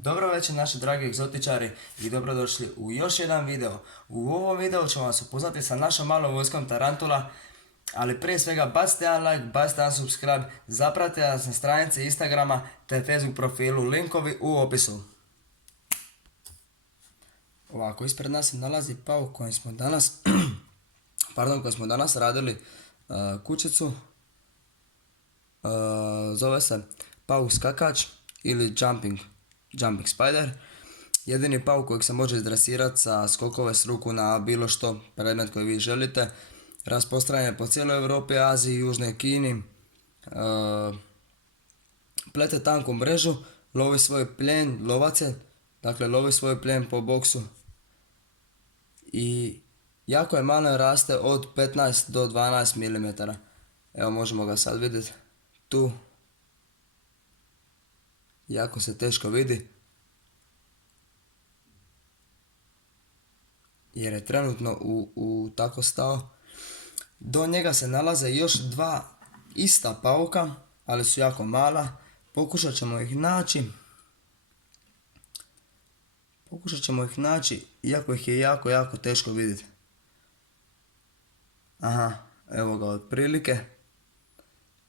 Dobro večer naši dragi egzotičari i dobrodošli u još jedan video. U ovom videu ćemo vas upoznati sa našom malom vojskom tarantula, ali prije svega bacite jedan like, bacite jedan subscribe, zapratite nas na stranici Instagrama te Facebook profilu, linkovi u opisu. Ovako, ispred nas se nalazi pauk kojim smo danas radili kućicu. Zove se pauk skakač ili jumping spider. Jedini pauk kojeg se može izdresirati sa skokove s ruku na bilo što predmet koji vi želite. Rasprostranjen po cijeloj Europi, Aziji, Južnoj Kini. Plete tanku mrežu, lovi svoj plijen, lovac je, dakle lovi svoj plijen po boksu. I jako je malo, raste od 15 do 12 mm. Evo, možemo ga sad vidjeti tu. Jako se teško vidi, jer je trenutno u tako stao. Do njega se nalaze još dva ista pauka, ali su jako mala. Pokušat ćemo ih naći, iako ih je jako teško vidjeti. Aha, evo ga otprilike.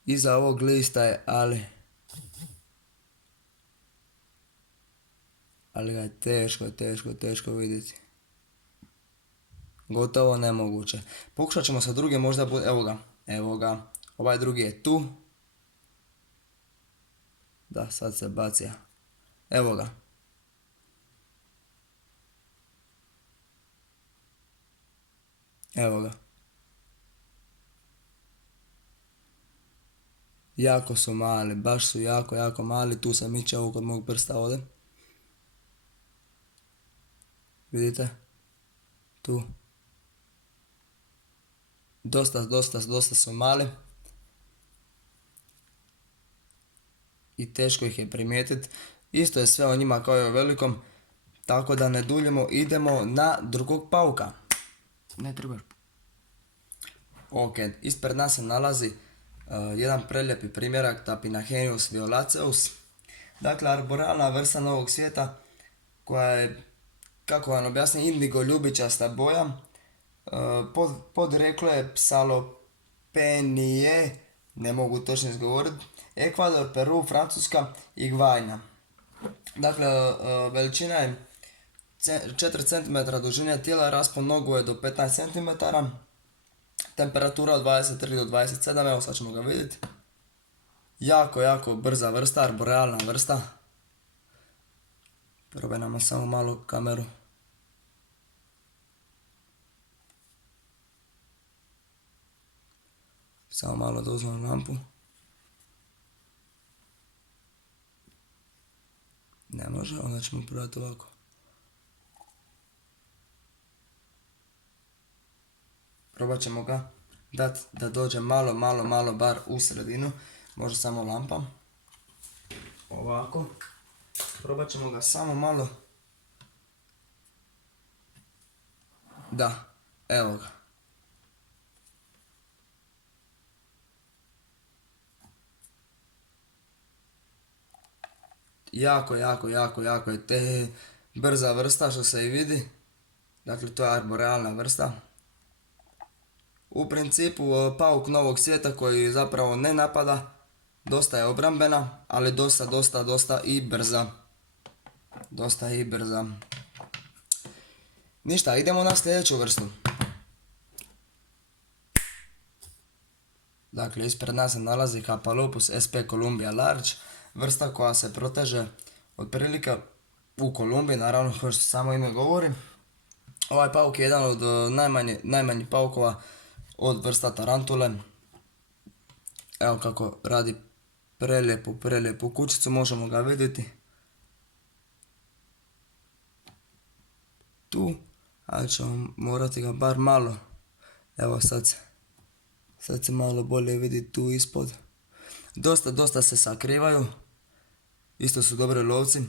Iza ovog lista je, ali ga je teško vidjeti. Gotovo nemoguće. Pokušat ćemo sa drugim, možda bude, evo ga. Ovaj drugi je tu. Da, sad se bacija. Evo ga. Evo ga. Jako su mali, baš su jako mali. Tu se miče ovo kod mog prsta ovdje. Vidite? Tu. Dosta su mali. I teško ih je primijetiti. Isto je sve o njima kao i o velikom. Tako da ne duljimo, idemo na drugog pauka. Ok, ispred nas se nalazi jedan prelijepi primjerak Tapinahenius violaceus. Dakle, arborealna vrsta novog svijeta koja je, kako vam objasnim, indigo ljubičasta boja. Podreklo je Psalopenije, ne mogu točno izgovoriti, Ekvador, Peru, Francuska i Gvajna. Dakle, veličina je 4 cm dužine tijela, raspon nogu je do 15 cm, temperatura od 23 do 27, evo sad ćemo ga vidjeti. Jako brza vrsta, arborealna vrsta. Probaj nam samo malo kameru. Samo malo da uzmem lampu. Ne može, onda ćemo probati ovako. Probat ćemo ga dati da dođe malo bar u sredinu. Može samo lampa. Ovako. Probat ćemo ga samo malo. Da, evo ga. Jako je brza vrsta, što se i vidi. Dakle, to je arborealna vrsta. U principu pauk novog svijeta koji zapravo ne napada. Dosta je obrambena, ali dosta i brza. Ništa, idemo na sljedeću vrstu. Dakle, ispred nas se nalazi Hapalopus sp. Columbia large. Vrsta koja se proteže otprilike u Kolumbiji, naravno, kao što samo ime govori. Ovaj pauk je jedan od najmanjih paukova od vrsta tarantule. Evo kako radi prelijepu kućicu, možemo ga vidjeti. Tu, ali ćemo morati ga bar malo. Evo sad se malo bolje vidi tu ispod. Dosta se sakrivaju. Isto su dobri lovci.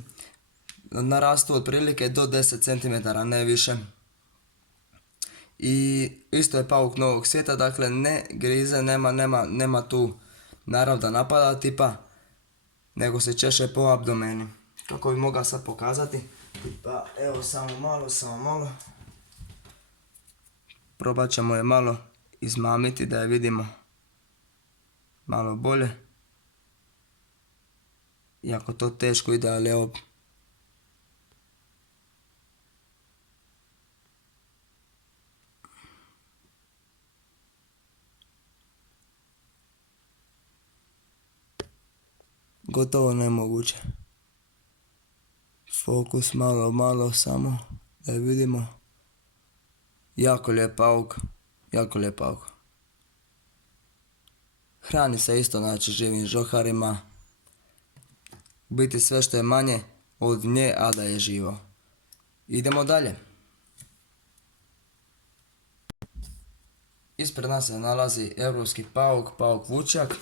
Narastu otprilike do 10 cm, ne više. I isto je pauk novog svijeta, dakle ne grize, nema tu narav da napada tipa, nego se češe po abdomeni. kako bi mogao sad pokazati. Pa evo samo malo. Probat ćemo je malo izmamiti da je vidimo malo bolje. Iako to teško ide, ali evo. Gotovo nemoguće. Fokus malo samo da je vidimo. Jako lijep pauk. Hrani se isto, znači, živim žoharima. U biti sve što je manje od nje, a da je živo. Idemo dalje. Ispred nas se nalazi europski pauk vučjak.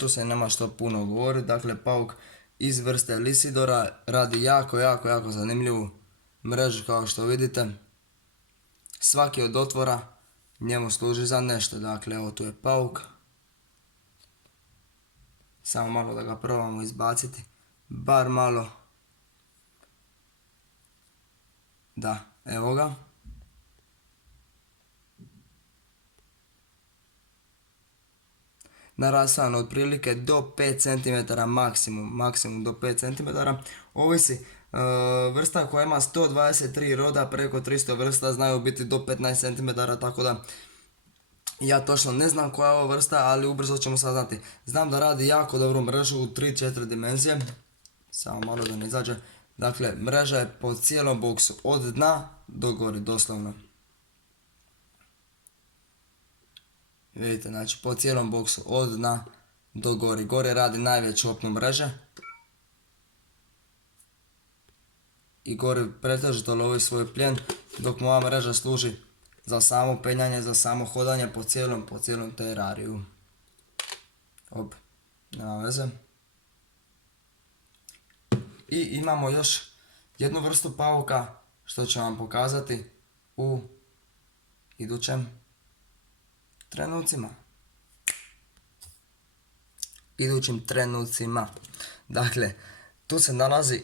Tu se nema što puno govoriti. Dakle, pauk iz vrste Lisidora radi jako zanimljivu mrežu, kao što vidite. Svaki od otvora njemu služi za nešto. Dakle, evo tu je pauk. Samo malo da ga probamo izbaciti. Bar malo. Da, evo ga. Narasan otprilike do 5 cm maksimum do 5 cm. Ovisi vrsta koja ima 123 roda, preko 300 vrsta znaju biti do 15 cm, tako da ja točno ne znam koja je ova vrsta, ali ubrzo ćemo saznati. Znam da radi jako dobru mrežu u 3-4 dimenzije. Samo malo da ne izađe. Dakle, mreža je po cijelom boksu, od dna do gori, doslovno. Vidite, znači po cijelom boksu, od dna do gori. Gore radi najveću opnu mreže. I gore pretežito lovi svoj plijen, dok mu ova mreža služi za samo penjanje, za samo hodanje po cijelom terariju. Op, nema veze. I imamo još jednu vrstu pauka što ću vam pokazati u idućim trenucima. Dakle, tu se nalazi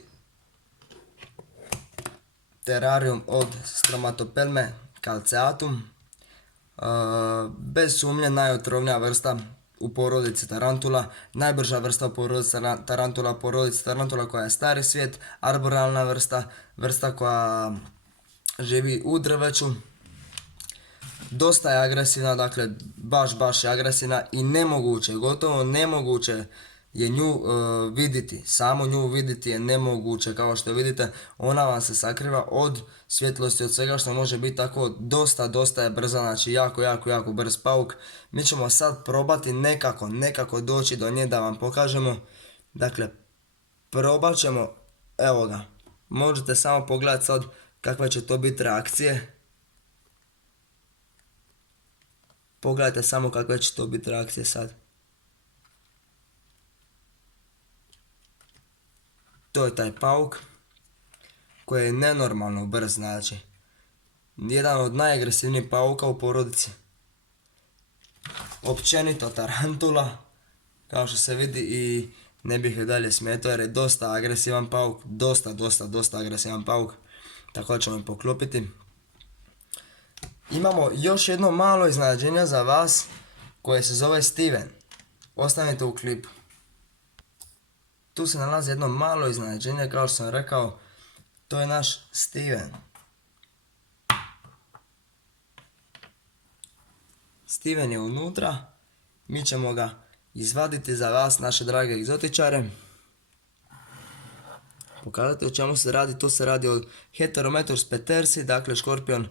terarium od Stromatopelme calceatum. Bez sumnje najotrovnija vrsta u porodici tarantula, najbrža vrsta u porodici tarantula koja je stari svijet, arboralna vrsta koja živi u drveću. Dosta je agresivna, dakle baš je agresivna i gotovo nemoguće je nju vidjeti. Samo nju vidjeti je nemoguće, kao što vidite ona vam se sakriva od svjetlosti, od svega što može biti, tako dosta je brza, znači jako brz pauk. Mi ćemo sad probati nekako doći do nje da vam pokažemo. Dakle, probat ćemo, evo ga, možete samo pogledati sad kakve će to biti reakcije. Pogledajte samo kakve će to biti reakcije sad. To je taj pauk koji je nenormalno brz, znači jedan od najagresivnijih pauka u porodici. Općenito tarantula, kao što se vidi, i ne bih je dalje smetao jer je dosta agresivan pauk, dosta agresivan pauk, tako da ćemo je poklopiti. Imamo još jedno malo iznenađenje za vas koje se zove Steven. Ostanite u klipu. Tu se nalazi jedno malo iznenađenje, kao što sam rekao, to je naš Steven. Steven je unutra, mi ćemo ga izvaditi za vas, naše drage egzotičare. Pokazati o čemu se radi. Tu se radi o Heterometrus petersi, dakle škorpion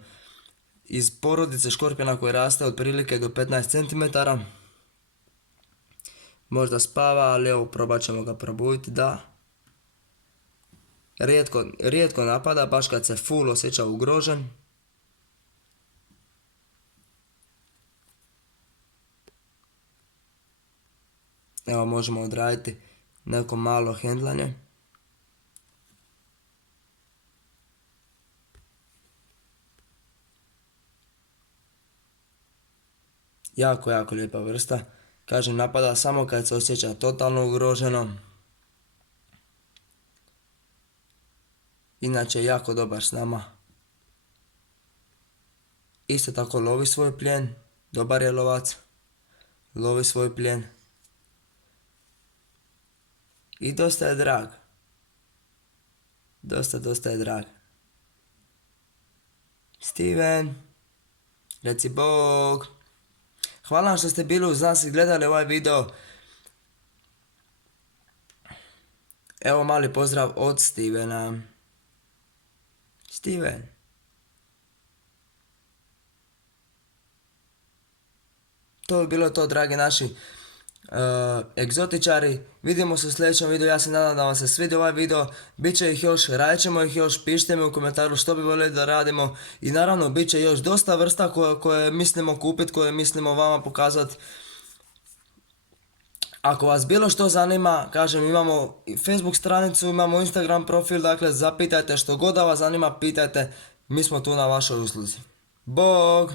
iz porodice škorpijona koji raste otprilike do 15 cm. Možda spava, ali evo probat ćemo ga probuditi, da. Rijetko napada, baš kad se full osjeća ugrožen. Evo možemo odraditi neko malo hendlanje. Jako lijepa vrsta. Kažem, napada samo kad se osjeća totalno ugroženo. inače je jako dobar s nama. Isto tako lovi svoj plijen, dobar je lovac, lovi svoj plijen. I dosta je drag. Dosta je drag. Steven, reci bog. Hvala vam što ste bili uz nas i gledali ovaj video. Evo mali pozdrav od Stevena. Steven. To bi bilo to, dragi naši egzotičari. Vidimo se u sljedećem videu. Ja se nadam da vam se svidio ovaj video. Biće ih još, radit ćemo ih još. Pišite mi u komentaru što bi voljeli da radimo. I naravno bit će još dosta vrsta koje mislimo kupiti, koje mislimo vama pokazati. Ako vas bilo što zanima, kažem, imamo Facebook stranicu, imamo Instagram profil, dakle zapitajte što god da vas zanima, pitajte. Mi smo tu na vašoj usluzi. Bog!